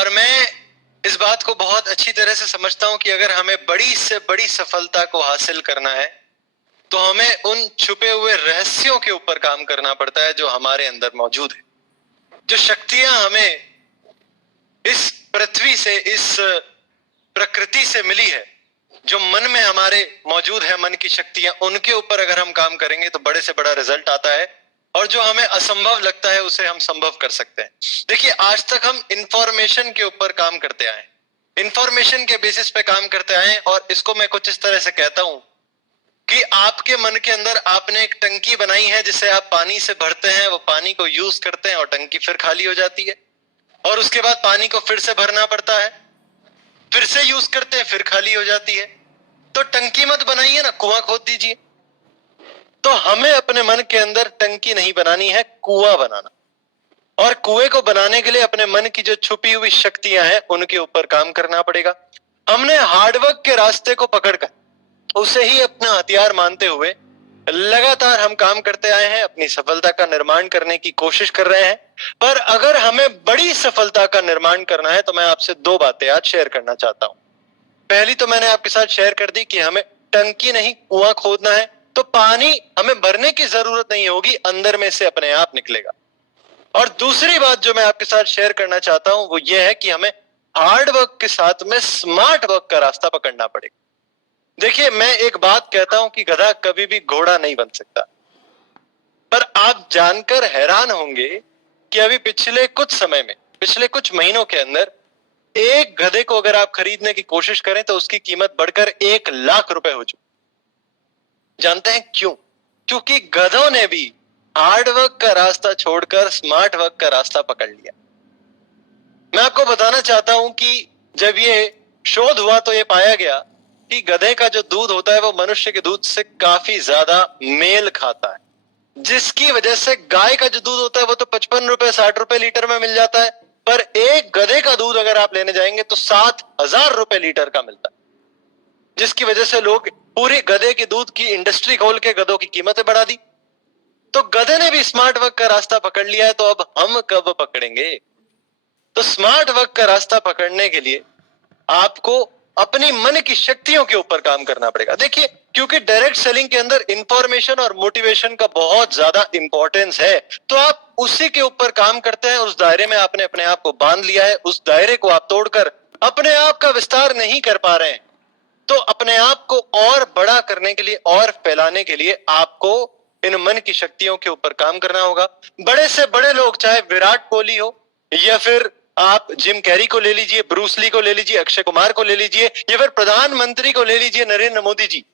और मैं इस बात को बहुत अच्छी तरह से समझता हूं कि अगर हमें बड़ी से बड़ी सफलता को हासिल करना है तो हमें उन छुपे हुए रहस्यों के ऊपर काम करना पड़ता है जो हमारे अंदर मौजूद है। जो शक्तियां हमें इस पृथ्वी से, इस प्रकृति से मिली है, जो मन में हमारे मौजूद है, मन की शक्तियां, उनके ऊपर अगर हम काम करेंगे तो बड़े से बड़ा रिजल्ट आता है और जो हमें असंभव लगता है उसे हम संभव कर सकते हैं। देखिए, आज तक हम इंफॉर्मेशन के ऊपर काम करते आए, इंफॉर्मेशन के बेसिस पे काम करते आए और इसको मैं कुछ इस तरह से कहता हूं कि आपके मन के अंदर आपने एक टंकी बनाई है जिसे आप पानी से भरते हैं, वो पानी को यूज करते हैं और टंकी फिर खाली हो जाती है और उसके बाद पानी को फिर से भरना पड़ता है, फिर से यूज करते हैं, फिर खाली हो जाती है। तो टंकी मत बनाइए ना, कुआं खोद दीजिए। तो हमें अपने मन के अंदर टंकी नहीं बनानी है, कुआं बनाना। और कुएं को बनाने के लिए अपने मन की जो छुपी हुई शक्तियां हैं उनके ऊपर काम करना पड़ेगा। हमने हार्डवर्क के रास्ते को पकड़कर उसे ही अपना हथियार मानते हुए लगातार हम काम करते आए हैं, अपनी सफलता का निर्माण करने की कोशिश कर रहे हैं। पर अगर हमें बड़ी सफलता का निर्माण करना है तो मैं आपसे दो बातें आज शेयर करना चाहता हूं। पहली तो मैंने आपके साथ शेयर कर दी कि हमें टंकी नहीं कुआं खोदना है, तो पानी हमें भरने की जरूरत नहीं होगी, अंदर में से अपने आप निकलेगा। और दूसरी बात जो मैं आपके साथ शेयर करना चाहता हूं वो ये है कि हमें हार्ड वर्क के साथ में स्मार्ट वर्क का रास्ता पकड़ना पड़ेगा। देखिए, मैं एक बात कहता हूं कि गधा कभी भी घोड़ा नहीं बन सकता, पर आप जानकर हैरान होंगे कि अभी पिछले कुछ समय में, पिछले कुछ महीनों के अंदर एक गधे को अगर आप खरीदने की कोशिश करें तो उसकी कीमत बढ़कर 1 लाख रुपए हो चुकी। जानते हैं क्यों? क्योंकि गधों ने भी हार्ड वर्क का रास्ता छोड़कर स्मार्ट वर्क का रास्ता पकड़ लिया। मैं आपको बताना चाहता हूं कि जब ये शोध हुआ तो ये पाया गया कि गधे का जो दूध होता है वो मनुष्य के दूध से काफी ज्यादा मेल खाता है, जिसकी वजह से गाय का जो दूध होता है वो तो 55 रुपए 60 रुपए लीटर में मिल जाता है, पर एक गधे का दूध अगर आप लेने जाएंगे तो 7,000 रुपए लीटर का मिलता है, जिसकी वजह से लोग पूरी गधे के दूध की इंडस्ट्री खोल के गधों की कीमतें बढ़ा दी। तो गधे ने भी स्मार्ट वर्क का रास्ता पकड़ लिया है, तो अब हम कब पकड़ेंगे? तो स्मार्ट वर्क का रास्ता पकड़ने के लिए आपको अपनी मन की शक्तियों के ऊपर काम करना पड़ेगा। देखिए, क्योंकि डायरेक्ट सेलिंग के अंदर इंफॉर्मेशन और मोटिवेशन का बहुत ज्यादा इंपॉर्टेंस है, तो आप उसी के ऊपर काम करते हैं। उस दायरे में आपने अपने आप को बांध लिया है, उस दायरे को आप तोड़कर अपने आप का विस्तार नहीं कर पा रहे हैं। तो अपने आप को और बड़ा करने के लिए और फैलाने के लिए आपको इन मन की शक्तियों के ऊपर काम करना होगा। बड़े से बड़े लोग, चाहे विराट कोहली हो या फिर आप जिम कैरी को ले लीजिए, ब्रूस ली को ले लीजिए, अक्षय कुमार को ले लीजिए या फिर प्रधानमंत्री को ले लीजिए, नरेंद्र मोदी जी,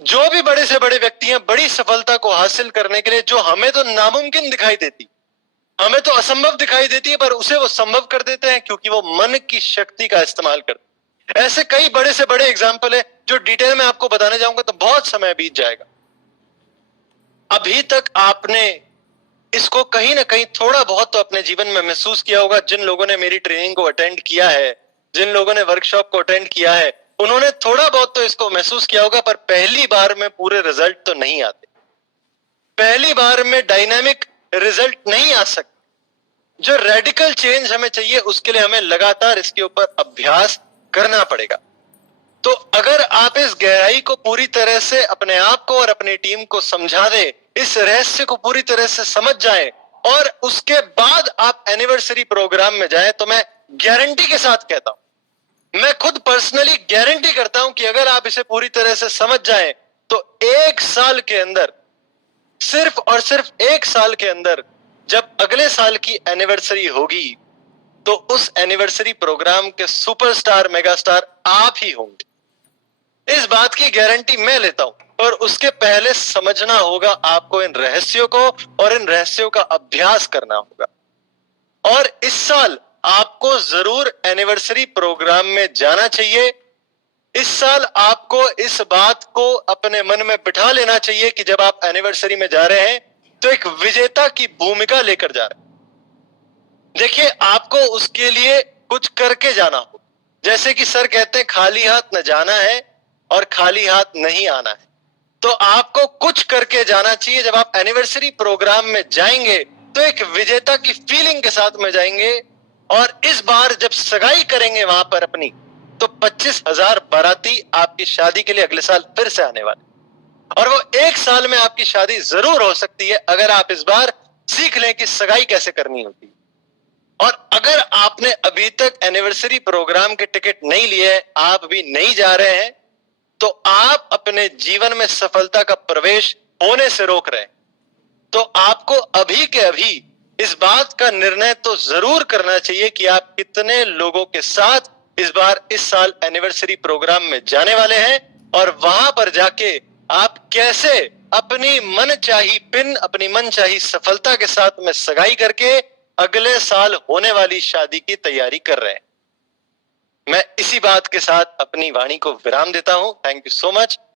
जो भी बड़े से बड़े व्यक्ति हैं, बड़ी सफलता को हासिल करने के लिए जो हमें तो नामुमकिन दिखाई देती, हमें तो असंभव दिखाई देती है, पर उसे वो संभव कर देते हैं क्योंकि वो मन की शक्ति का इस्तेमाल करते हैं। ऐसे कई बड़े से बड़े एग्जाम्पल है जो डिटेल में आपको बताने जाऊंगा तो बहुत समय बीत जाएगा। अभी तक आपने इसको कहीं ना कहीं थोड़ा बहुत तो अपने जीवन में महसूस किया होगा। जिन लोगों ने मेरी ट्रेनिंग को अटेंड किया है, जिन लोगों ने वर्कशॉप को अटेंड किया है, उन्होंने थोड़ा बहुत तो इसको महसूस किया होगा, पर पहली बार में पूरे रिजल्ट तो नहीं आते, पहली बार में डायनामिक रिजल्ट नहीं आ सकते। जो रेडिकल चेंज हमें चाहिए उसके लिए हमें लगातार इसके ऊपर अभ्यास करना पड़ेगा। तो अगर आप इस गहराई को पूरी तरह से अपने आप को और अपनी टीम को समझा दे, इस रहस्य को पूरी तरह से समझ जाए और उसके बाद आप एनिवर्सरी प्रोग्राम में जाएं, तो मैं गारंटी के साथ कहता हूं, मैं खुद पर्सनली गारंटी करता हूं कि अगर आप इसे पूरी तरह से समझ जाएं तो 1 साल के अंदर, सिर्फ और सिर्फ 1 साल के अंदर, जब अगले साल की एनिवर्सरी होगी तो उस एनिवर्सरी प्रोग्राम के सुपरस्टार, मेगास्टार आप ही होंगे। इस बात की गारंटी मैं लेता हूं, पर उसके पहले समझना होगा आपको इन रहस्यों को, और इन रहस्यों का अभ्यास करना होगा। और इस साल आपको जरूर एनिवर्सरी प्रोग्राम में जाना चाहिए। इस साल आपको इस बात को अपने मन में बिठा लेना चाहिए कि जब आप एनिवर्सरी में जा रहे हैं तो एक विजेता की भूमिका लेकर जा रहे हैं। देखिए, आपको उसके लिए कुछ करके जाना हो। जैसे कि सर कहते हैं, खाली हाथ न जाना है और खाली हाथ नहीं आना है। तो आपको कुछ करके जाना चाहिए। जब आप एनिवर्सरी प्रोग्राम में जाएंगे तो एक विजेता की फीलिंग के साथ में जाएंगे और इस बार जब सगाई करेंगे वहां पर अपनी, तो 25,000 बाराती आपकी शादी के लिए अगले साल फिर से आने वाले, और वो एक साल में आपकी शादी जरूर हो सकती है अगर आप इस बार सीख लें कि सगाई कैसे करनी होती है। और अगर आपने अभी तक एनिवर्सरी प्रोग्राम के टिकट नहीं लिए, आप भी नहीं जा रहे हैं, तो आप अपने जीवन में सफलता का प्रवेश होने से रोक रहे हैं। तो आपको अभी के अभी इस बात का निर्णय तो जरूर करना चाहिए कि आप कितने लोगों के साथ इस बार इस साल एनिवर्सरी प्रोग्राम में जाने वाले हैं, और वहां पर जाके आप कैसे अपनी मनचाही पिन, अपनी मनचाही सफलता के साथ में सगाई करके अगले साल होने वाली शादी की तैयारी कर रहे हैं। मैं इसी बात के साथ अपनी वाणी को विराम देता हूं। Thank you so much.